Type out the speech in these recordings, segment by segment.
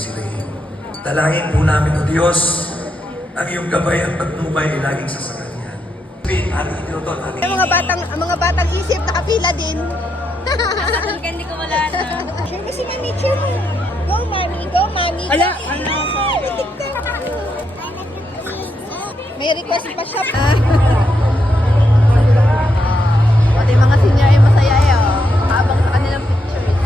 si Ray. Dalangin po namin, O Diyos, ang iyong gabay at patnubay ay laging sa kanya. Ang mga batang isip, nakapila din. Hindi ko wala na. Sure kasi mami, sure mo. Go, mami, go, mami. Ala, May request pa siya. Pati mga senior ay masaya eh, oh. Habang sa kanilang pictures.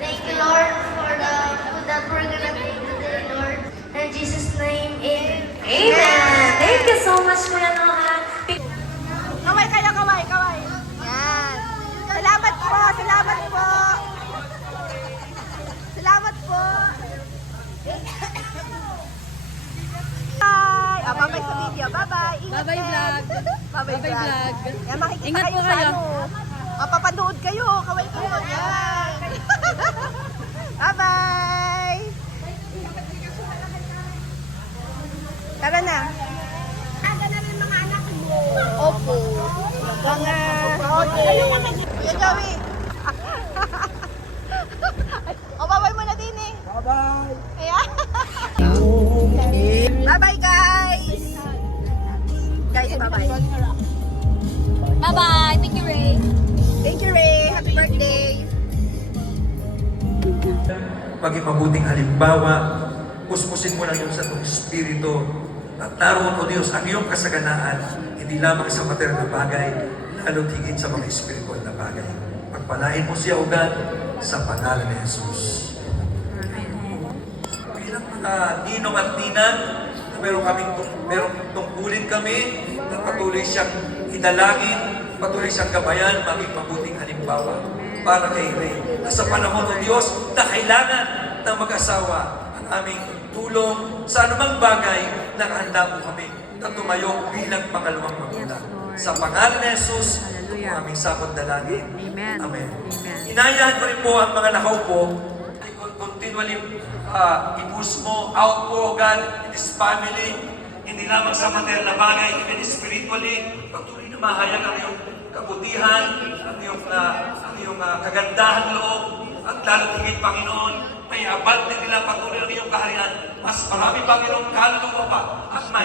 Thank you, Lord, for the food that we're gonna take today, Lord. In Jesus' name, amen. amen. Thank you so much, Kuya Noah. Kaway kayo, kaway, kaway. Yan. Salamat po, salamat po. Salamat po. Bye. Oh, bye-bye sa video. Bye-bye. Ingat Bye-bye, din. vlog. Bye-bye Bye-bye, vlog. Yan, makikita Ingat kayo po sa kayo. ano. Mapapanood kayo. Kaway kayo. Yan. Bye-bye. Tara na. Aga na rin mga anak mo. Opo. Mga... Kuya Joey. O, babay mo na din eh. Bye-bye. Ayan. Bye-bye, guys. Guys, bye-bye. Bye-bye. Thank you, Ray. Thank you, Ray. Happy birthday. Maging mabuting halimbawa, puspusin mo lang yung sa itong Espiritu. At naroon, O Diyos, ang iyong kasaganaan, hindi lamang sa material na bagay, lalo higit sa mga espiritual na bagay. Pagpalain mo siya, O God, sa pangalan ni Jesus. Bilang mga ninong at ninang, merong tungkulin kami, na patuloy siyang idalangin, patuloy siyang gabayan, maging mabuting halimbawa para kay Ray. Sa panahon ng Diyos na kailangan ng mag-asawa ang aming tulong sa anumang bagay na handa po kami na tumayo bilang pangalawang magulang. Sa pangalan ni Jesus, ito po aming sakot dalangin. Amen. Amen. Amen. Inayahan ko rin po ang mga nakaupo, continually i-push mo out po, God, in this family, hindi lamang sa material na bagay, even spiritually, patuloy na mahayag ang iyong kabutihan, ang iyong kagandahan loob, at lalo higit, Panginoon, may abad din nila patuloy ang iyong kaharian, mas marami, Panginoon, kaluluwa pa, at may